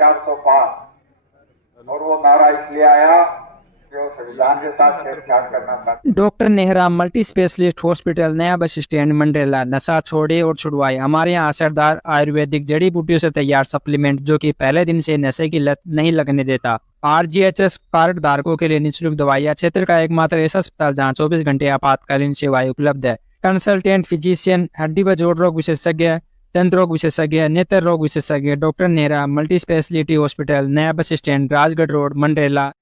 405 और वो नारा इसलिए आया कि वो संविधान के साथ छेड़छाड़ करना था। Doctor Nehra multi specialist hospital, नया बस स्टैंड, मंडरेला। नशा छोड़े और छुड़वाए। हमारे यहाँ असरदार आयुर्वेदिक जड़ी बूटियों से तैयार सप्लीमेंट जो कि पहले दिन से नशे की लत नहीं लगने देता। RGHS कार्ड धारकों के लिए निःशुल्क दवाइयाँ। क्षेत्र का एकमात्र ऐसा अस्पताल जहाँ 24 घंटे आपातकालीन सेवाएं उपलब्ध है। कंसल्टेंट फिजिशियन, हड्डी व जोड़ रोग विशेषज्ञ, दंत रोग विशेषज्ञ, नेत्र रोग विशेषज्ञ। Doctor Nehra multi speciality hospital, नया bus stand, Rajgarh road, Mandrela.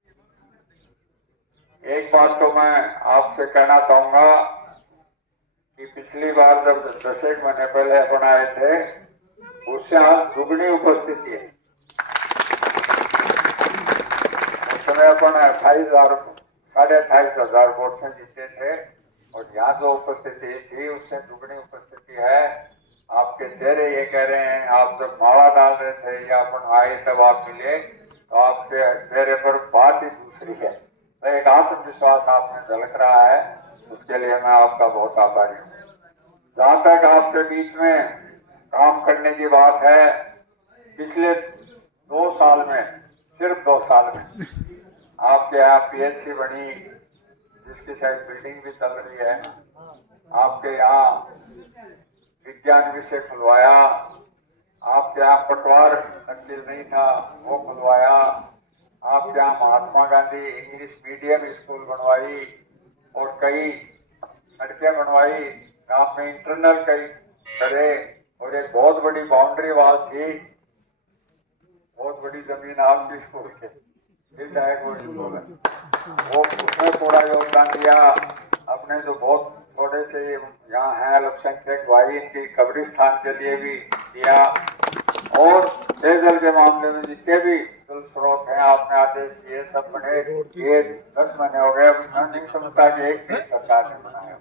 एक बात तो मैं आपसे कहना चाहूंगा कि पिछली बार जब 10 महीने पहले अपन आए थे उससे आज दुगनी उपस्थिति है। उस समय अपन 28,500 वोट से जीते थे और यहाँ जो उपस्थिति थी उससे दुगनी उपस्थिति है। आपके चेहरे ये कह रहे हैं, आप जब माला डाल रहे थे या अपन आए तब आप मिले तो आपके चेहरे पर बात ही दूसरी है। तो एक आत्मविश्वास आप में झलक रहा है, उसके लिए मैं आपका बहुत आभारी हूँ। जहाँ तक आपके बीच में काम करने की बात है, पिछले 2 साल में, सिर्फ 2 साल में आपके यहाँ PHC बनी जिसकी शायद बिल्डिंग भी चल रही है। आपके यहाँ विज्ञान विषय खुलवाया। आपके यहाँ पटवार तहसील नहीं था वो खुलवाया। आपके यहाँ Mahatma Gandhi English medium school बनवाई और कई सड़कें बनवाई। गांव में इंटरनल कई करे और एक बहुत बड़ी बाउंड्री वॉल थी, बहुत बड़ी जमीन आपकी स्कूल के विधायक वो स्कूल है, वो उसमें पूरा योगदान दिया। अपने जो बहुत थोड़े से यहाँ है अल्पसंख्यक भाई, इनकी कब्रिस्तान के लिए भी दिया। और पेयजल के मामले में जितने भी जल स्रोत हैं आपने आदेश दिए, सब बने। ये 10 महीने हो गए, मैं नहीं समझता कि एक भी सरकार ने बनाया।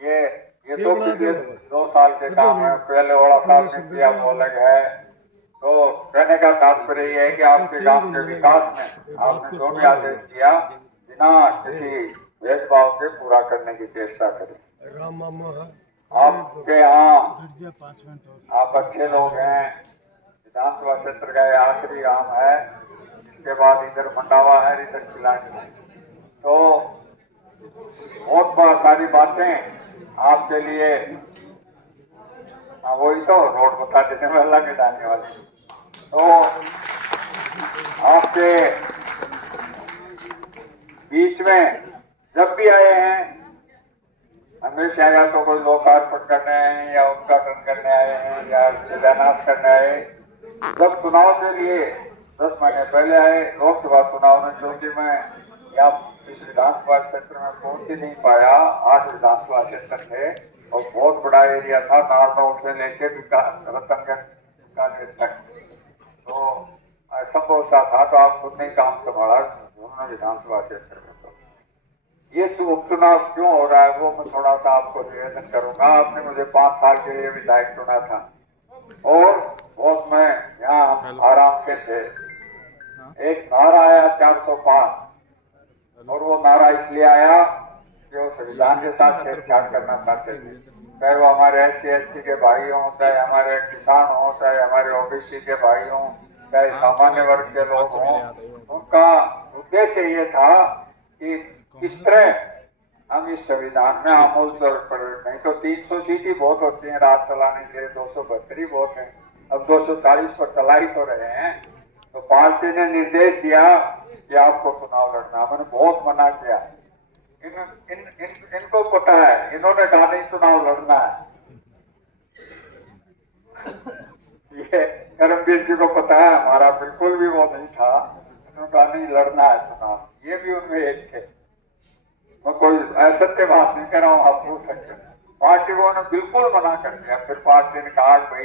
ये तो पिछले 2 साल के काम है। पहले वाला साहब ने किया वो अलग है। तो कहने का तात्पर्य ये है कि आपके गांव के विकास में आपने जो भी आदेश दिया बिना किसी भेदभाव के पूरा करने की चेष्टा करें। आपके यहाँ आप अच्छे लोग हैं। विधानसभा क्षेत्र का आखिरी गांव है, इसके बाद इधर मंडावा है, इधर खिलानी है। तो बहुत सारी बातें आपके लिए, वही तो रोड बता देने वाला मिटाने वाली। तो आपके बीच में जब भी आए हैं हमेशा या तो कोई लोकार्पण करने आए या उद्घाटन करने आए हैं या शिलान्यास करने आए। जब चुनाव के लिए 10 महीने पहले आए लोकसभा चुनाव में, क्योंकि मैं यहाँ इस विधानसभा क्षेत्र में पहुंच ही नहीं पाया, 8 विधानसभा क्षेत्र थे और बहुत बड़ा एरिया था, नारनौल से लेके रतनगंज तक। तो असंभव सा था, तो आप खुद ने काम संभाला दोनों विधानसभा क्षेत्र में। तो ये उपचुनाव क्यों हो रहा है वो मैं थोड़ा सा आपको निवेदन करूंगा। आपने मुझे 5 साल के लिए विधायक चुना था और बहुत मैं यहाँ आराम से थे। एक नारा आया 405 और वो नारा इसलिए आया कि वो संविधान के साथ छेड़छाड़ करना चाहते थे। चाहे वो हमारे SC ST के भाई हों, चाहे हमारे किसान हों, चाहे हमारे OBC के भाई हों, चाहे सामान्य वर्ग के लोग हों, उनका उद्देश्य ये था कि किस तरह हम इस संविधान में आमूल तौर पर, नहीं तो 300 सीट ही बहुत होती है राज चलाने के लिए, 272 ही बहुत है। अब 240 पर चला ही तो रहे हैं। तो पार्टी ने निर्देश दिया कि आपको चुनाव लड़ना। मैंने बहुत मना किया। इनको पता है, इन्होंने कहा नहीं चुनाव लड़ना है। ये करमवीर जी को पता है, हमारा बिल्कुल भी वो नहीं था। इन्होंने कहा नहीं लड़ना है चुनाव। ये भी उनमें एक थे। मैं कोई असत्य बात नहीं कर रहा हूँ, आप पूछ सकते हैं। पार्टी को उन्होंने बिल्कुल मना कर दिया। फिर पार्टी ने कहा भाई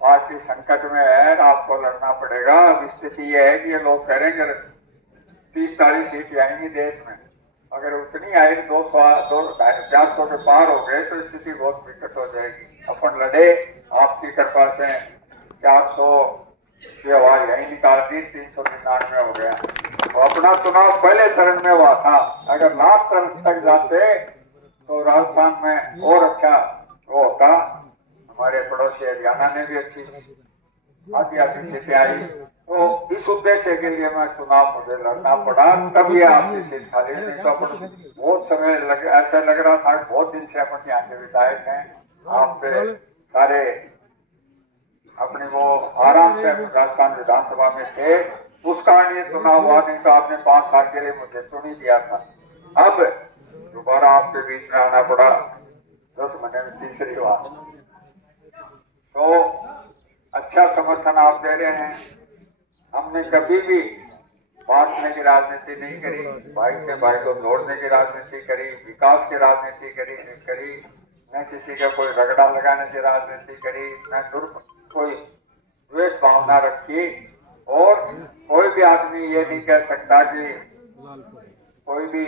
पार्टी संकट में है, आपको लड़ना पड़ेगा। अब स्थिति ये है कि ये लोग करेंगे 30-40 सीट आएंगी देश में, अगर उतनी आई 200-400 के पार हो गए तो स्थिति बहुत विकट हो जाएगी। अपन लड़े, आपकी कृपा से 400 की आवाज यही निकाल दी, 399 हो गया। तो अपना चुनाव पहले चरण में हुआ था। अगर लास्ट चरण तक जाते तो राजस्थान में और अच्छा वो होता। हमारे पड़ोसी हरियाणा ने भी अच्छी आधी सीटें आई तो इस उद्देश्य के लिए मैं चुनाव मुझे लड़ना पड़ा, तब ये आपकी सीट खाली। नहीं तो अपन बहुत समय ऐसा लग रहा था कि बहुत दिन से अपन यहाँ के विधायक हैं, आप पे सारे अपने वो आराम से राजस्थान विधानसभा में थे, उस कारण ये चुनाव हुआ। नहीं तो आपने 5 साल के लिए मुझे चुन ही दिया था। अब दोबारा आपके बीच में आना पड़ा 10 महीने में तीसरी बार। तो अच्छा समर्थन आप दे रहे हैं। हमने कभी भी बांटने की राजनीति नहीं करी, भाई से भाई को जोड़ने की राजनीति करी, विकास की राजनीति करी, न किसी का कोई रगड़ा लगाने की राजनीति करी, न कोई द्वेष भावना रखी। और कोई भी आदमी ये नहीं कह सकता कि कोई भी